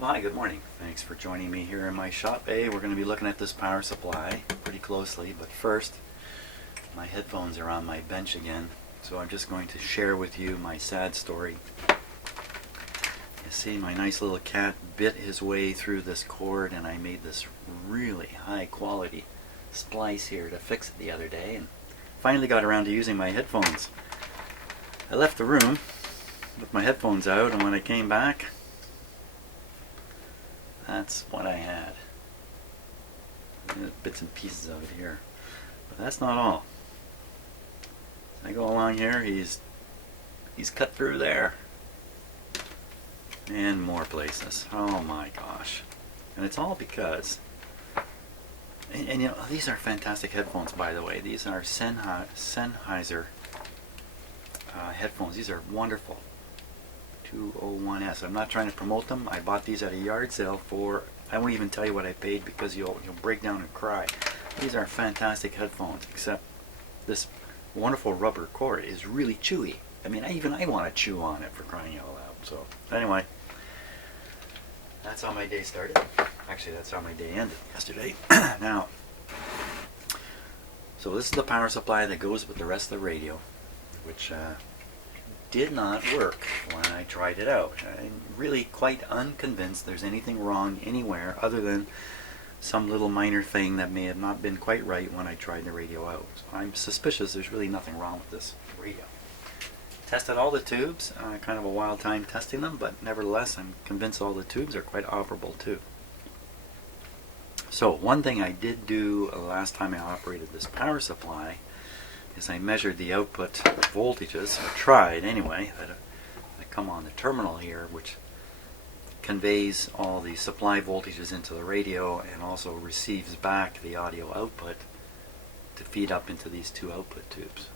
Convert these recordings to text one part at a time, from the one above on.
Well, hi, good morning. Thanks for joining me here in my shop bay. We're going to be looking at this power supply pretty closely, but first, my headphones are on my bench again, so I'm just going to share with you my sad story. You see, my nice little cat bit his way through this cord, and I made this really high quality splice here to fix it the other day, and finally got around to using my headphones. I left the room with my headphones out, and when I came back, that's what I had. Bits and pieces of it here. But that's not all. As I go along here, he's cut through there. And more places. Oh my gosh. And it's all because, and you know, these are fantastic headphones, by the way. These are Sennheiser headphones. These are wonderful. 201S. I'm not trying to promote them. I bought these at a yard sale for, I won't even tell you what I paid because you'll break down and cry. These are fantastic headphones, except this wonderful rubber cord is really chewy. I mean, I want to chew on it, for crying out loud. So anyway, that's how my day started. Actually, that's how my day ended yesterday. Now, so this is the power supply that goes with the rest of the radio, which did not work when I tried it out. I'm really quite unconvinced there's anything wrong anywhere other than some little minor thing that may have not been quite right when I tried the radio out. So I'm suspicious there's really nothing wrong with this radio. Tested all the tubes, kind of a wild time testing them, but nevertheless I'm convinced all the tubes are quite operable too. So one thing I did do last time I operated this power supply is I measured the output voltages, or tried anyway, that come on the terminal here, which conveys all the supply voltages into the radio and also receives back the audio output to feed up into these two output tubes.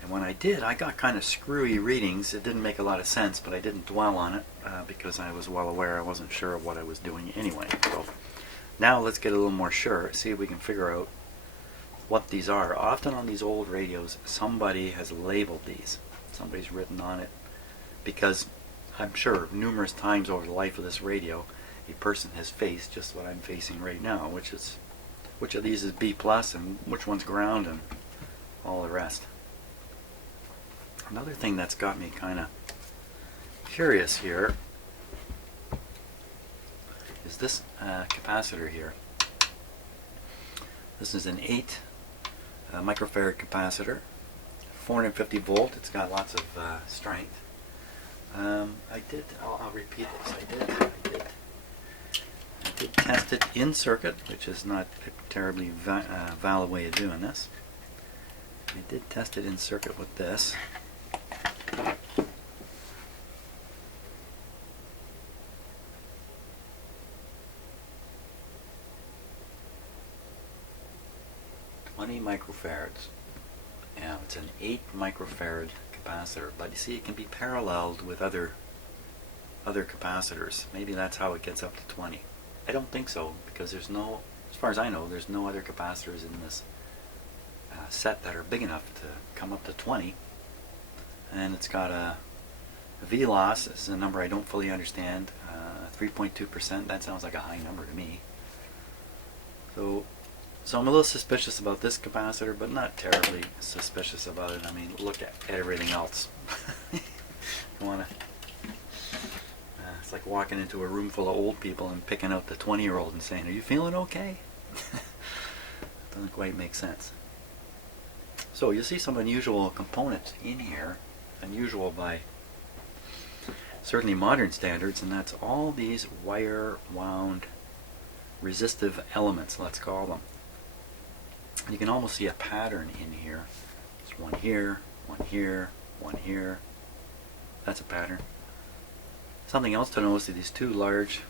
And when I did, I got kind of screwy readings. It didn't make a lot of sense, but I didn't dwell on it because I was well aware I wasn't sure of what I was doing anyway. So now let's get a little more sure, see if we can figure out what these are. Often on these old radios, somebody has labeled these. Somebody's written on it, because I'm sure numerous times over the life of this radio, a person has faced just what I'm facing right now, which of these is B plus and which one's ground and all the rest. Another thing that's got me kind of curious here is this capacitor here. This is an 8 microfarad capacitor, 450 volt. It's got lots of strength. I'll repeat this. I did test it in circuit, which is not a terribly valid way of doing this. I did test it in circuit with this. Microfarads. Yeah, it's an 8 microfarad capacitor, but you see it can be paralleled with other capacitors. Maybe that's how it gets up to 20. I don't think so, because there's no, as far as I know, there's no other capacitors in this set that are big enough to come up to 20. And it's got a V loss. This is a number I don't fully understand. 3.2%. That sounds like a high number to me. So I'm a little suspicious about this capacitor, but not terribly suspicious about it. I mean, look at everything else. You wanna? It's like walking into a room full of old people and picking out the 20-year-old and saying, "Are you feeling okay?" Doesn't quite make sense. So you see some unusual components in here, unusual by certainly modern standards, and that's all these wire-wound resistive elements, let's call them. You can almost see a pattern in here. There's one here, one here, one here. That's a pattern. Something else to notice are these two large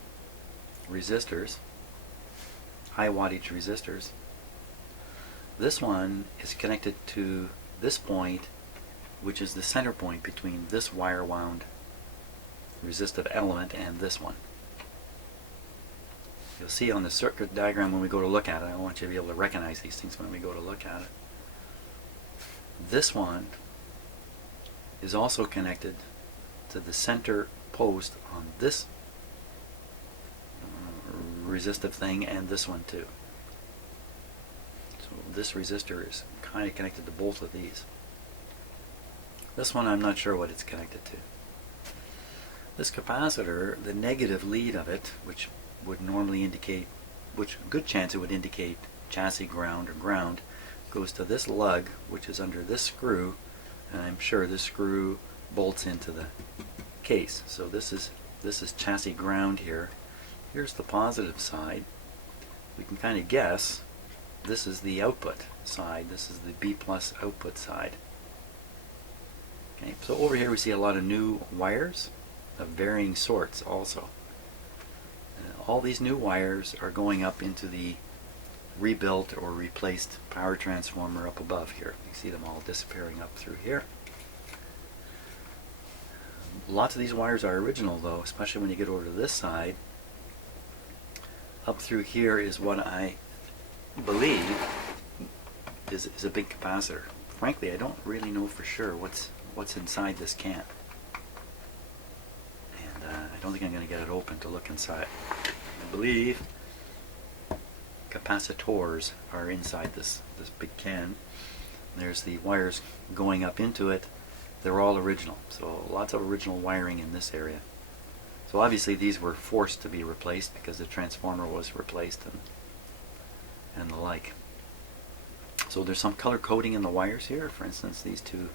resistors, high wattage resistors. This one is connected to this point, which is the center point between this wire wound resistive element and this one. You'll see on the circuit diagram when we go to look at it. I want you to be able to recognize these things when we go to look at it. This one is also connected to the center post on this resistive thing and this one too. So this resistor is kind of connected to both of these. This one I'm not sure what it's connected to. This capacitor, the negative lead of it, which would normally indicate, which good chance it would indicate chassis ground or ground, goes to this lug, which is under this screw, and I'm sure this screw bolts into the case. So this is chassis ground here. Here's the positive side. We can kind of guess this is the output side. This is the B plus output side. Okay, so over here we see a lot of new wires of varying sorts also. All these new wires are going up into the rebuilt or replaced power transformer up above here. You see them all disappearing up through here. Lots of these wires are original though, especially when you get over to this side. Up through here is what I believe is a big capacitor. Frankly, I don't really know for sure what's inside this can. And I don't think I'm going to get it open to look inside. I believe capacitors are inside this big can. There's the wires going up into it. They're all original. So lots of original wiring in this area. So obviously these were forced to be replaced because the transformer was replaced and the like. So there's some color coding in the wires here. For instance, these two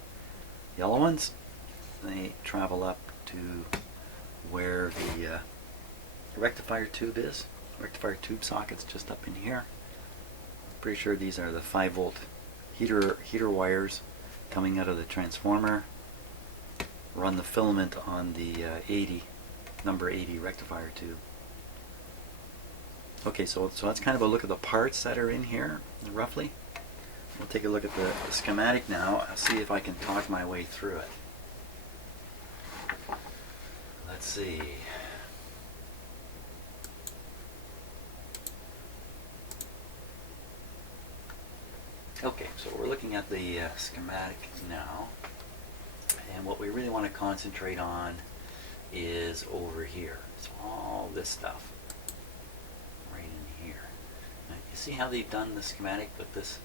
yellow ones, they travel up to where the rectifier tube is. Rectifier tube socket's just up in here. Pretty sure these are the 5-volt heater wires coming out of the transformer. Run the filament on the number 80 rectifier tube. Okay, so that's kind of a look at the parts that are in here, roughly. We'll take a look at the schematic now. I'll see if I can talk my way through it. Let's see. Okay, so we're looking at the schematic now, and what we really want to concentrate on is over here. So all this stuff right in here. Now, you see how they've done the schematic with this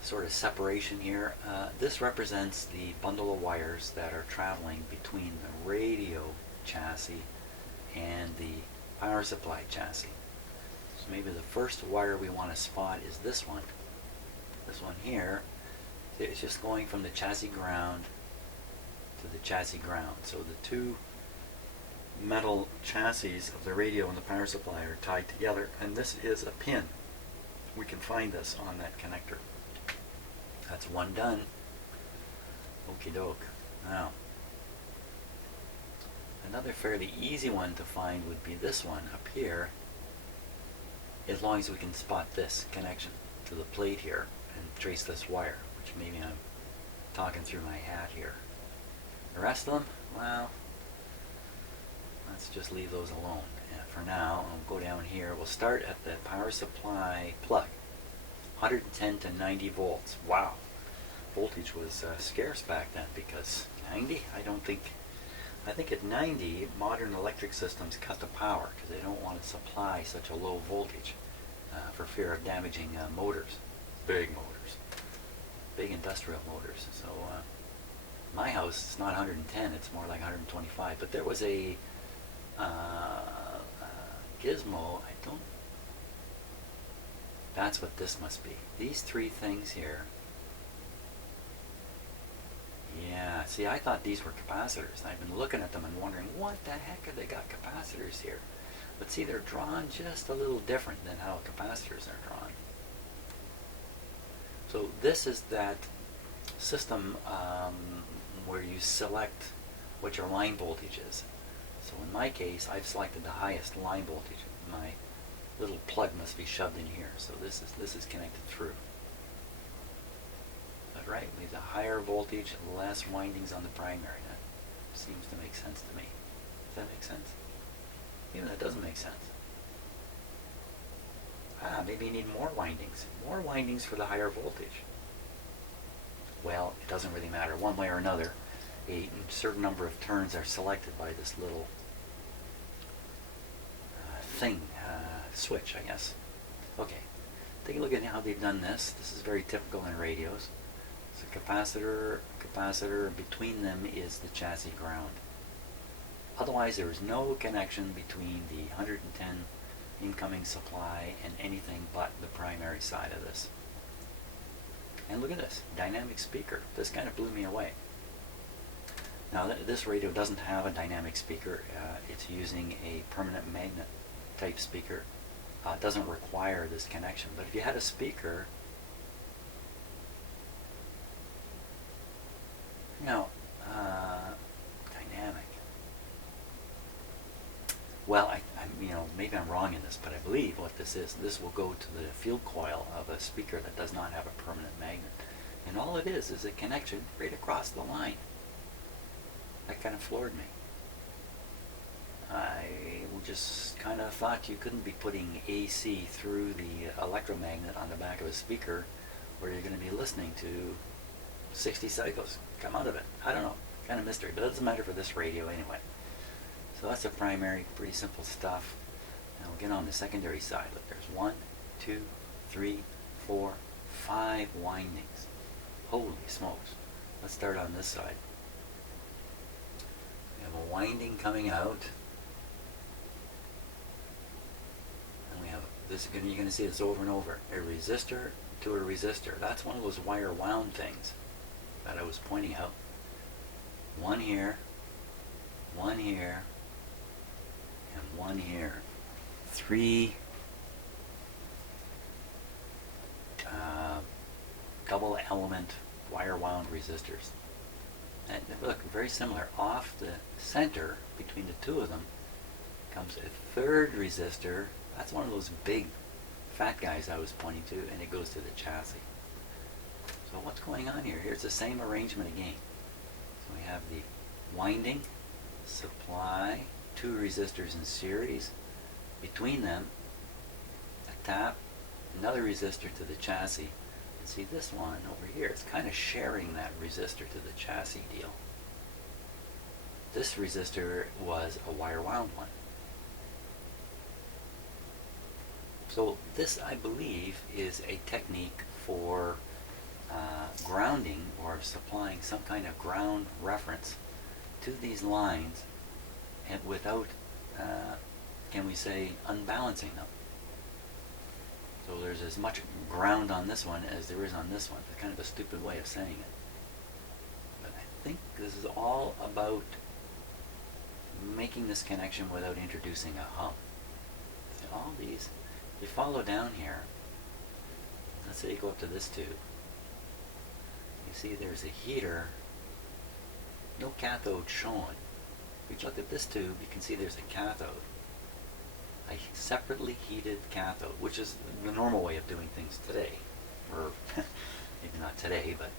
sort of separation here? This represents the bundle of wires that are traveling between the radio chassis and the power supply chassis. So maybe the first wire we want to spot is this one. This one here. It's just going from the chassis ground to the chassis ground. So the two metal chassis of the radio and the power supply are tied together, and this is a pin. We can find this on that connector. That's one done. Okie doke. Now, another fairly easy one to find would be this one up here, as long as we can spot this connection to the plate here and trace this wire, which maybe I'm talking through my hat here. The rest of them, well, let's just leave those alone. And for now, I'll go down here. We'll start at the power supply plug. 110 to 90 volts. Wow. Voltage was scarce back then, because 90, I think at 90, modern electric systems cut the power because they don't want to supply such a low voltage for fear of damaging motors. Big motors. Big industrial motors. So my house, it's not 110, it's more like 125. But there was a gizmo, that's what this must be. These three things here. Yeah, see, I thought these were capacitors. I've been looking at them and wondering, what the heck have they got capacitors here? But see, they're drawn just a little different than how capacitors are drawn. So this is that system where you select what your line voltage is. So in my case, I've selected the highest line voltage. My little plug must be shoved in here. So this is connected through. But right, with the higher voltage, less windings on the primary. That seems to make sense to me. Does that make sense? Even that doesn't make sense. Maybe you need more windings. More windings for the higher voltage. Well, it doesn't really matter. One way or another, a certain number of turns are selected by this little thing, switch, I guess. Okay, take a look at how they've done this. This is very typical in radios. So capacitor, between them is the chassis ground. Otherwise, there is no connection between the 110 incoming supply and anything but the primary side of this. And look at this, dynamic speaker. This kind of blew me away. Now this radio doesn't have a dynamic speaker. It's using a permanent magnet type speaker. It doesn't require this connection. But if you had a speaker, now dynamic. Well, maybe I'm wrong in this, but I believe what this is, this will go to the field coil of a speaker that does not have a permanent magnet. And all it is a connection right across the line. That kind of floored me. I just kind of thought you couldn't be putting AC through the electromagnet on the back of a speaker where you're going to be listening to 60 cycles come out of it. I don't know, kind of mystery, but it doesn't matter for this radio anyway. So that's the primary, pretty simple stuff. Now we'll get on the secondary side. Look, there's 1, 2, 3, 4, 5 windings. Holy smokes. Let's start on this side. We have a winding coming out. And we have this, you're going to see this over and over. A resistor to a resistor. That's one of those wire wound things that I was pointing out. One here, and one here. 3 double element wire wound resistors. And look, very similar. Off the center, between the two of them, comes a third resistor. That's one of those big fat guys I was pointing to, and it goes to the chassis. So what's going on here? Here's the same arrangement again. So we have the winding, supply, 2 resistors in series. Between them, a tap, another resistor to the chassis. And see this one over here, it's kind of sharing that resistor to the chassis deal. This resistor was a wire wound one. So this, I believe, is a technique for grounding or supplying some kind of ground reference to these lines, and without, can we say, unbalancing them. So there's as much ground on this one as there is on this one. It's kind of a stupid way of saying it. But I think this is all about making this connection without introducing a hum. So all these, if you follow down here, let's say you go up to this tube, you see there's a heater, no cathode shown. If you look at this tube, you can see there's a cathode. A separately heated cathode, which is the normal way of doing things today. Or maybe not today, but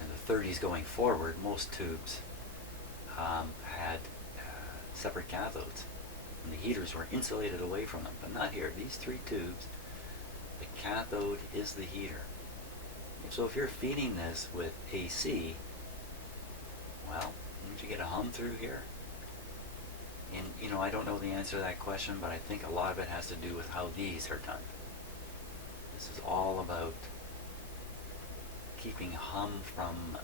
in the 30s going forward, most tubes had separate cathodes. And the heaters were insulated away from them. But not here. These 3 tubes, the cathode is the heater. So if you're feeding this with AC, well, don't you get a hum through here? And, I don't know the answer to that question, but I think a lot of it has to do with how these are done. This is all about keeping hum from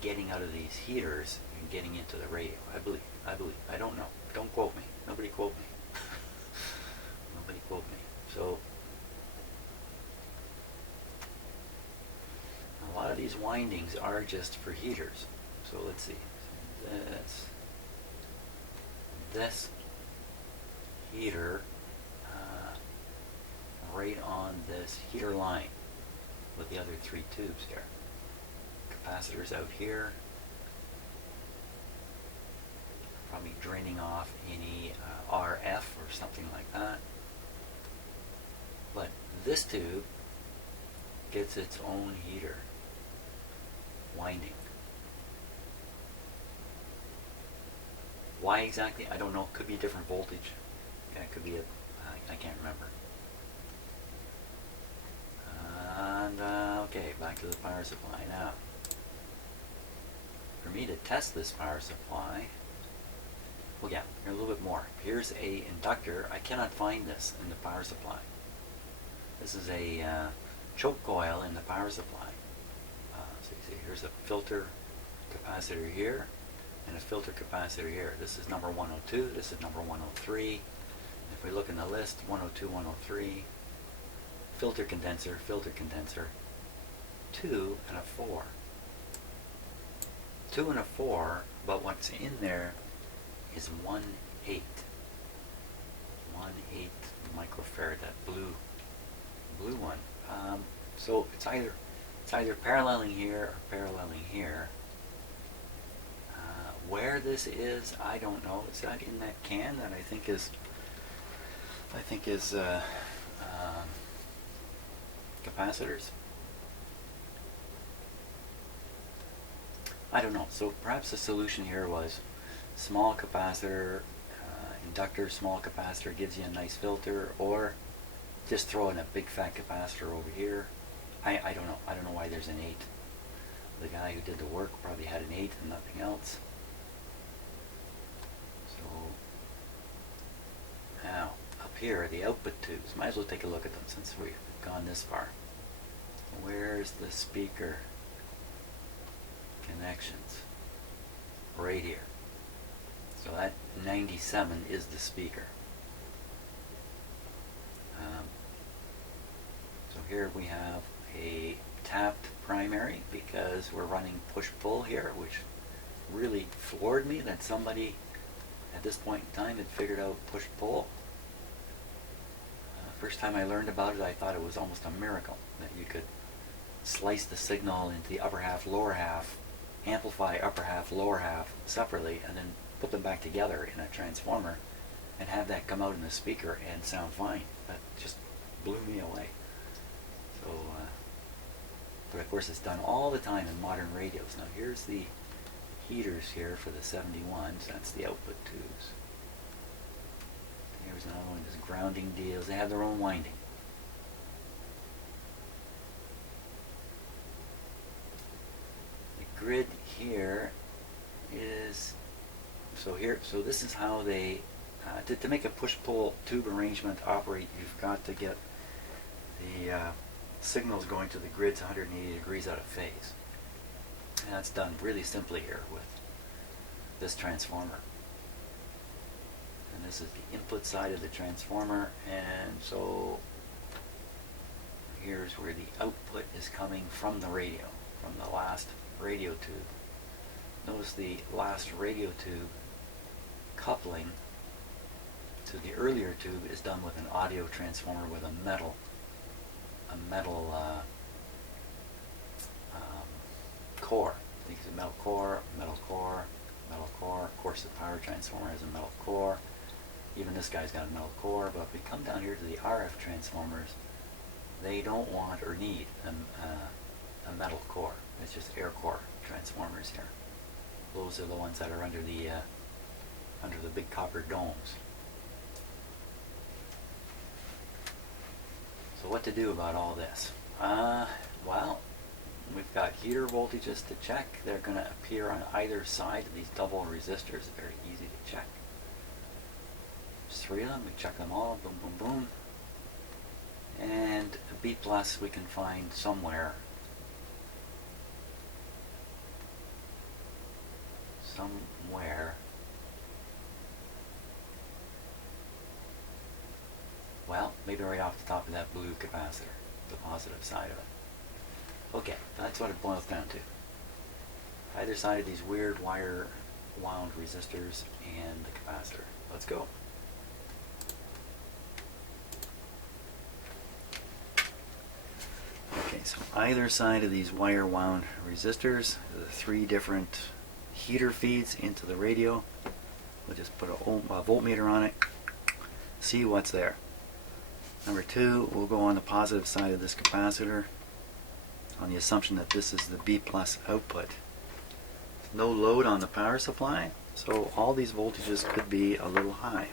getting out of these heaters and getting into the radio. I believe. I don't know. Don't quote me. Nobody quote me. Nobody quote me. So, a lot of these windings are just for heaters. So let's see. This heater right on this heater line with the other 3 tubes here. Capacitors out here, probably draining off any RF or something like that. But this tube gets its own heater winding. Why exactly? I don't know. Could be a different voltage. Yeah, it could be I can't remember. And okay, back to the power supply now. for me to test this power supply, well, yeah, a little bit more. Here's a inductor. I cannot find this in the power supply. This is a choke coil in the power supply. So you see, here's a filter capacitor here and a filter capacitor here. This is number 102. This is number 103. If we look in the list, 102, 103, filter condenser, 2 and a 4. 2 and a 4, but what's in there is 1/8. 1/8 microfarad, that blue one. So it's either paralleling here or paralleling here. Where this is, I don't know. Is that in that can that I think is capacitors? I don't know. So perhaps the solution here was small capacitor, inductor, small capacitor gives you a nice filter, or just throw in a big fat capacitor over here. I don't know. I don't know why there's an 8. The guy who did the work probably had an 8 and nothing else. So now up here are the output tubes. Might as well take a look at them since we've gone this far. Where's the speaker connections? Right here. So that 97 is the speaker. So here we have a tapped primary because we're running push-pull here, which really floored me that somebody at this point in time had figured out push-pull. First time I learned about it, I thought it was almost a miracle that you could slice the signal into the upper half, lower half, amplify upper half, lower half separately, and then put them back together in a transformer and have that come out in the speaker and sound fine. That just blew me away. So, but of course it's done all the time in modern radios. Now here's the heaters here for the 71s. That's the output tubes. Here's another one of these grounding deals. They have their own winding. The grid here is so this is how they to make a push-pull tube arrangement operate. You've got to get the signals going to the grids 180 degrees out of phase. And that's done really simply here with this transformer. And this is the input side of the transformer, and so here's where the output is coming from the radio, from the last radio tube. Notice the last radio tube coupling to the earlier tube is done with an audio transformer with a metal core. These are metal core, metal core, metal core. Of course, the power transformer has a metal core. Even this guy's got a metal core. But if we come down here to the RF transformers, they don't want or need a metal core. It's just air core transformers here. Those are the ones that are under the big copper domes. So what to do about all this? Well, we've got heater voltages to check. They're going to appear on either side of these double resistors. Very easy to check. There's 3 of them. We check them all. Boom, boom, boom. And a B plus we can find somewhere. Well, maybe right off the top of that blue capacitor, the positive side of it. Okay, that's what it boils down to. Either side of these weird wire wound resistors and the capacitor. Let's go. Okay, so either side of these wire wound resistors, the 3 different heater feeds into the radio. We'll just put a voltmeter on it, see what's there. Number 2, we'll go on the positive side of this capacitor on the assumption that this is the B plus output. No load on the power supply, so all these voltages could be a little high,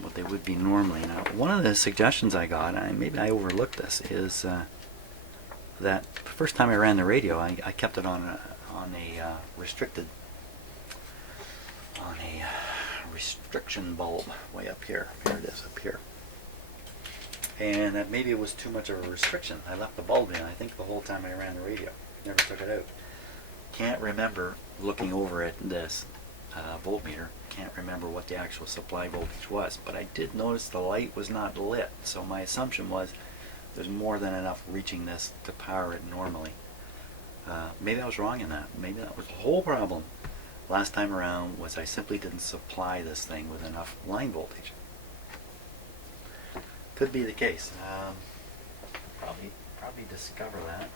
what they would be normally. Now, one of the suggestions I got, and maybe I overlooked this, is that the first time I ran the radio, I kept it on on a restriction bulb way up here. Here it is, up here. And that maybe it was too much of a restriction. I left the bulb in, I think, the whole time I ran the radio. Never took it out. Can't remember looking over at this voltmeter. Can't remember what the actual supply voltage was. But I did notice the light was not lit. So my assumption was there's more than enough reaching this to power it normally. Maybe I was wrong in that. Maybe that was the whole problem last time around, was I simply didn't supply this thing with enough line voltage. Could be the case. Probably discover that.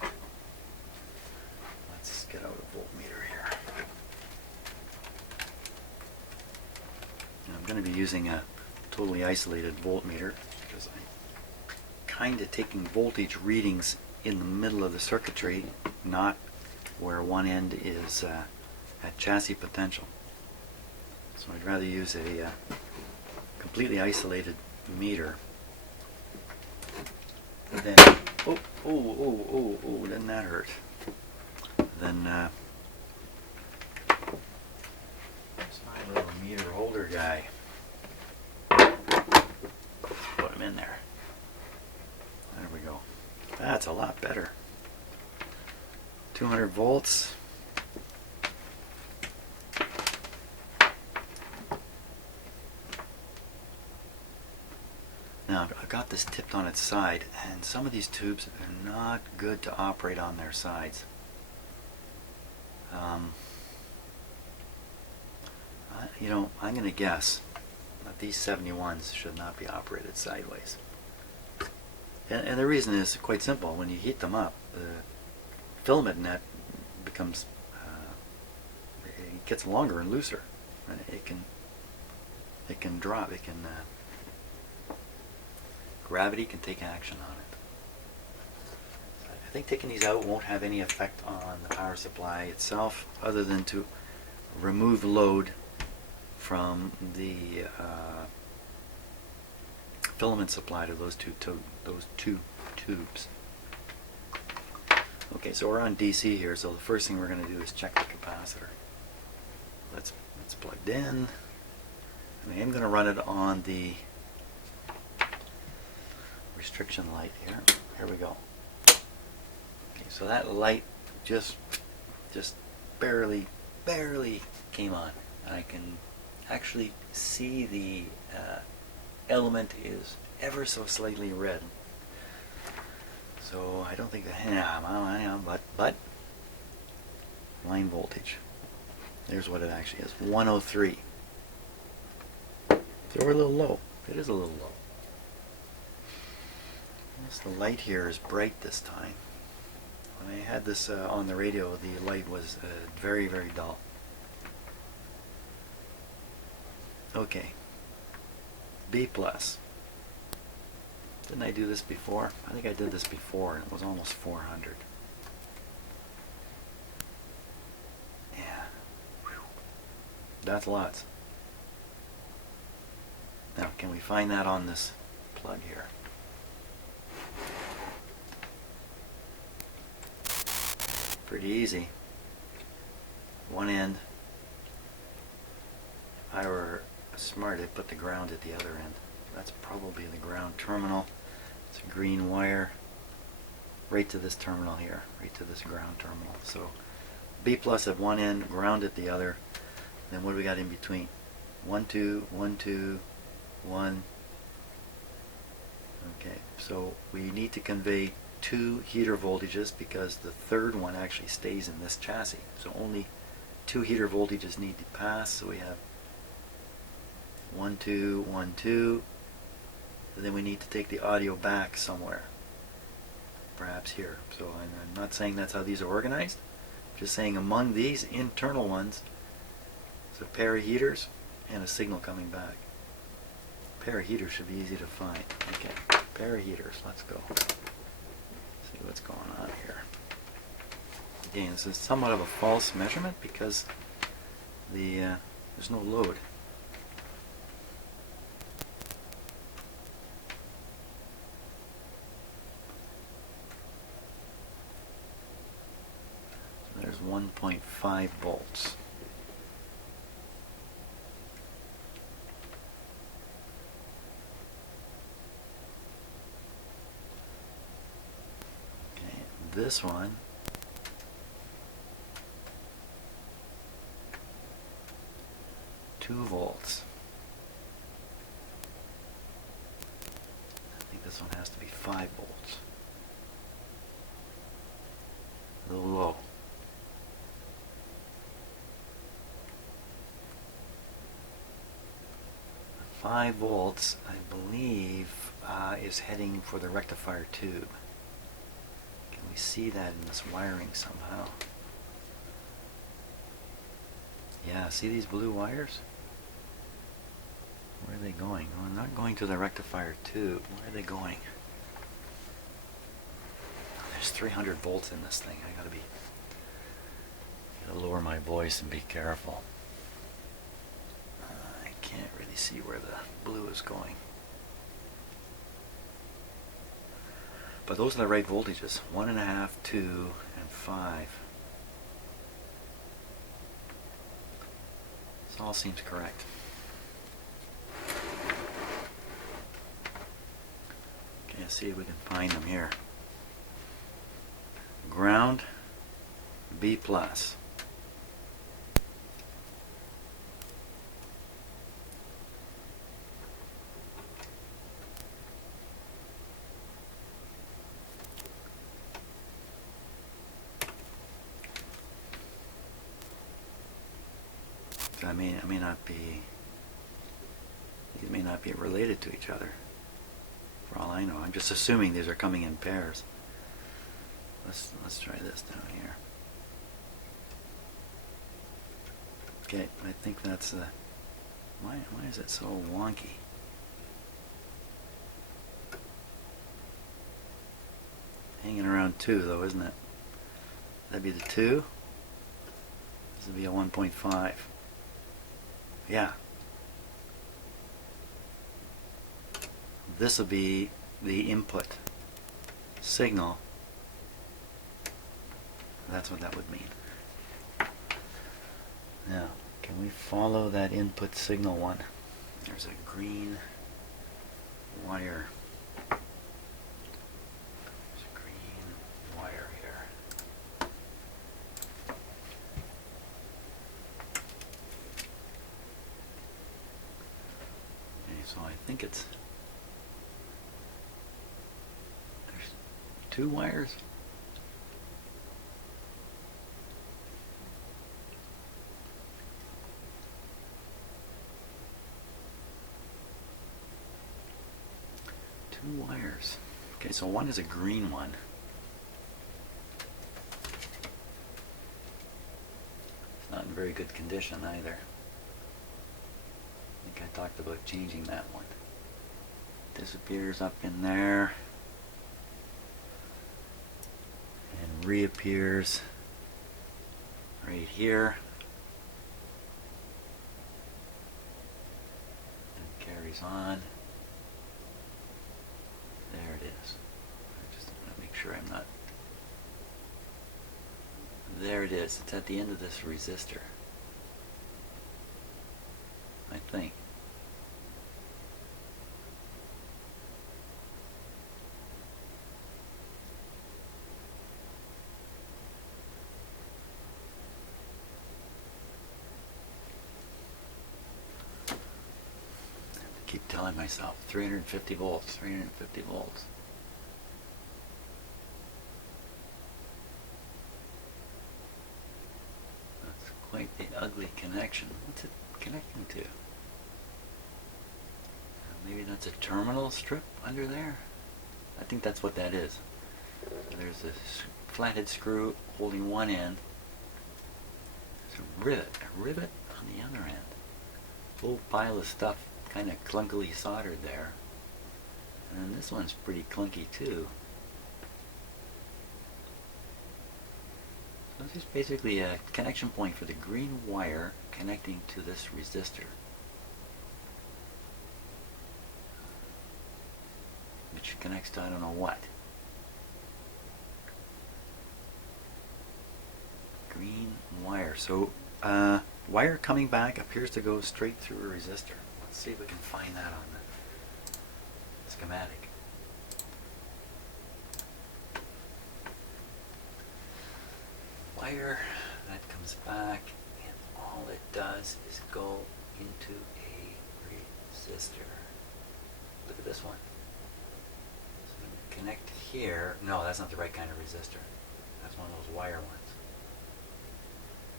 Let's get out a voltmeter here. And I'm going to be using a totally isolated voltmeter because I'm kind of taking voltage readings in the middle of the circuitry, not where one end is at chassis potential. So I'd rather use a completely isolated meter. Then, didn't that hurt? Then, there's my little meter holder guy. Put him in there. There we go. That's a lot better. 200 volts. Now I've got this tipped on its side, and some of these tubes are not good to operate on their sides. I'm going to guess that these 71s should not be operated sideways. And the reason is quite simple. When you heat them up, the filament net becomes, it gets longer and looser. And it can drop. Gravity can take action on it. I think taking these out won't have any effect on the power supply itself, other than to remove load from the filament supply to those two tubes. Okay, so we're on DC here, so the first thing we're going to do is check the capacitor. It's plugged in, and I am going to run it on the restriction light here. Here we go. Okay, so that light just barely came on. I can actually see the element is ever so slightly red. So I don't think that, but line voltage. There's what it actually is, 103. So we're a little low. It is a little low. Yes, the light here is bright this time. When I had this on the radio, the light was very, very dull. Okay. B plus. Didn't I do this before? I think I did this before, and it was almost 400. Yeah. Whew. That's lots. Now, can we find that on this plug here? Pretty easy. One end. If I were smart, I'd put the ground at the other end. That's probably the ground terminal. It's a green wire right to this terminal here, right to this ground terminal. So B plus at one end, ground at the other. Then what do we got in between? 1, 2, 1, 2, 1. Okay, so we need to convey 2 heater voltages because the third one actually stays in this chassis. So only 2 heater voltages need to pass. So we have 1, 2, 1, 2. And then we need to take the audio back somewhere. Perhaps here. So I'm not saying that's how these are organized. Just saying among these internal ones, it's a pair of heaters and a signal coming back. A pair of heaters should be easy to find. Okay, pair of heaters. Let's go. See what's going on here. Again, this is somewhat of a false measurement because there's no load. So there's 1 1.5 volts. Okay, this one $2 volts. I think this one has to be 5 volts. A little low. The 5 volts, I believe, is heading for the rectifier tube. Can we see that in this wiring somehow? Yeah, see these blue wires? Where are they going? Well, not going to the rectifier tube. Where are they going? There's 300 volts in this thing. I gotta lower my voice and be careful. I can't really see where the blue is going. But those are the right voltages. 1.5, 2, and 5. This all seems correct. Okay, let's see if we can find them here. Ground, B plus. I may not be. These may not be related to each other. For all I know, I'm just assuming these are coming in pairs. Let's try this down here. Okay, I think that's the. Why is it so wonky? Hanging around 2 though, isn't it? That'd be the 2. This would be a 1.5. Yeah. This will be the input signal. That's what that would mean. Now, can we follow that input signal one? There's a green wire. There's a green wire here. Okay, so I think there's 2 wires. Wires. Okay, so one is a green one. It's not in very good condition either. I think I talked about changing that one. Disappears up in there and reappears right here and carries on. There it is. I just want to make sure I'm not. There it is. It's at the end of this resistor. I think. Keep telling myself 350 volts, 350 volts. That's quite the ugly connection. What's it connecting to? Maybe that's a terminal strip under there? I think that's what that is. There's a flathead screw holding one end. There's a rivet on the other end. Whole pile of stuff kind of clunkily soldered there. And then this one's pretty clunky too. So this is basically a connection point for the green wire connecting to this resistor, which connects to I don't know what. green wire. So wire coming back appears to go straight through a resistor. Let's see if we can find that on the schematic. Wire that comes back, and all it does is go into a resistor. Look at this one. So when you connect here, no, that's not the right kind of resistor. That's one of those wire ones.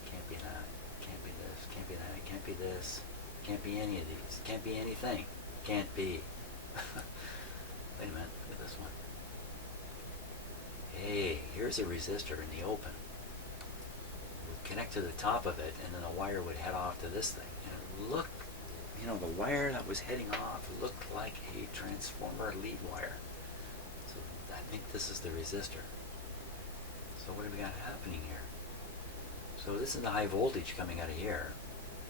Can't be that. Can't be this. Can't be that. Can't be this. Can't be any of these. Can't be anything. Can't be. Wait a minute. Look at this one. Hey, here's a resistor in the open. We'd connect to the top of it, and then the wire would head off to this thing. And it looked, you know, the wire that was heading off looked like a transformer lead wire. So I think this is the resistor. So what have we got happening here? So this is the high voltage coming out of here.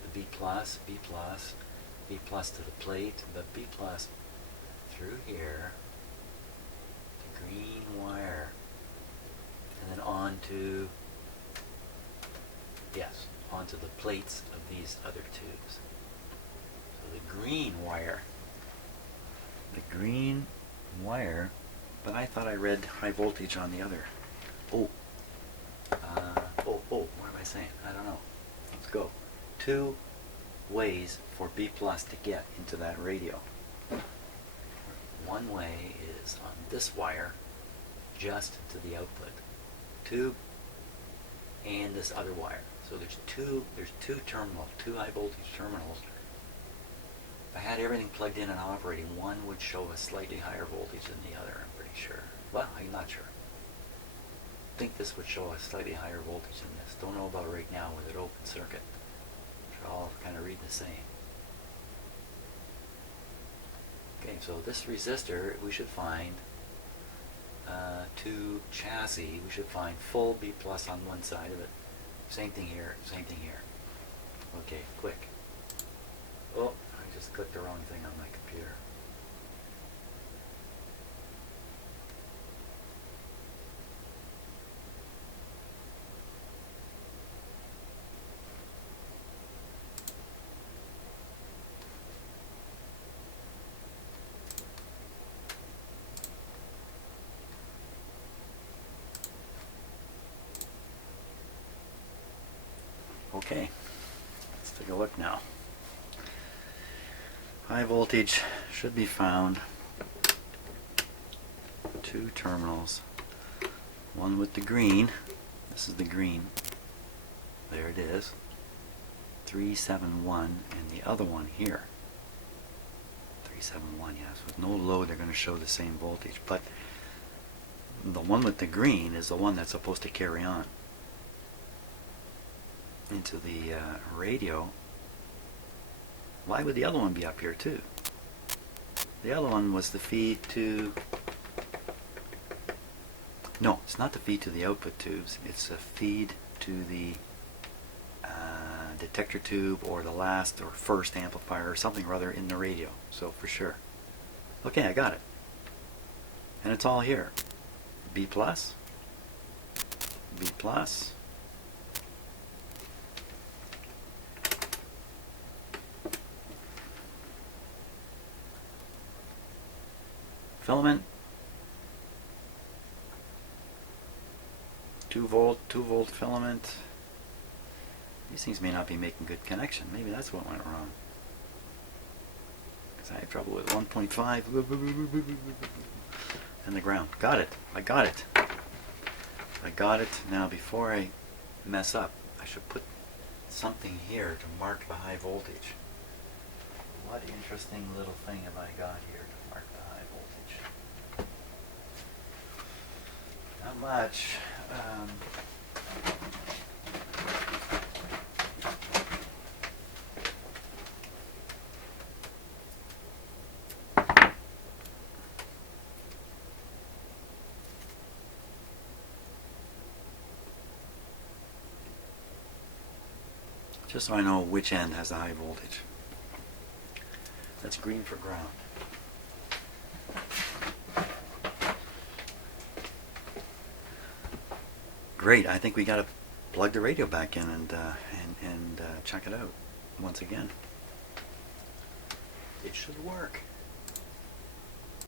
The B plus, B plus, B plus to the plate, the B plus through here, the green wire, and then onto, yes, onto the plates of these other tubes. So the green wire, but I thought I read high voltage on the other. What am I saying? I don't know. Let's go. 2 ways for B plus to get into that radio. One way is on this wire, just to the output tube, and this other wire. So there's two terminals, 2 high voltage terminals. If I had everything plugged in and operating, one would show a slightly higher voltage than the other, I'm pretty sure. Well, I'm not sure. I think this would show a slightly higher voltage than this. Don't know about right now with it open circuit. They're all kind of read the same. Okay, so this resistor, we should find to chassis, we should find full B plus on one side of it. Same thing here, same thing here. Okay, quick. Oh, I just clicked the wrong thing on my computer. Okay, let's take a look now. High voltage should be found 2 terminals. One with the green. This is the green. There it is. 371, and the other one here. 371, yes. With no load, they're going to show the same voltage. But the one with the green is the one that's supposed to carry on into the radio. Why would the other one be up here too? The other one was the feed to, no, it's not the feed to the output tubes, it's a feed to the detector tube or the last or first amplifier or something or other in the radio. So for sure. Okay, I got it. And it's all here. B plus, B plus, filament, 2 volt filament. These things may not be making good connection. Maybe that's what went wrong. Because I have trouble with 1.5 and the ground. Got it. I got it. I got it. Now before I mess up, I should put something here to mark the high voltage. What interesting little thing have I got here to mark the high voltage? Not much. Just so I know which end has the high voltage. That's green for ground. Great, I think we got plug the radio back in and check it out once again. It should work.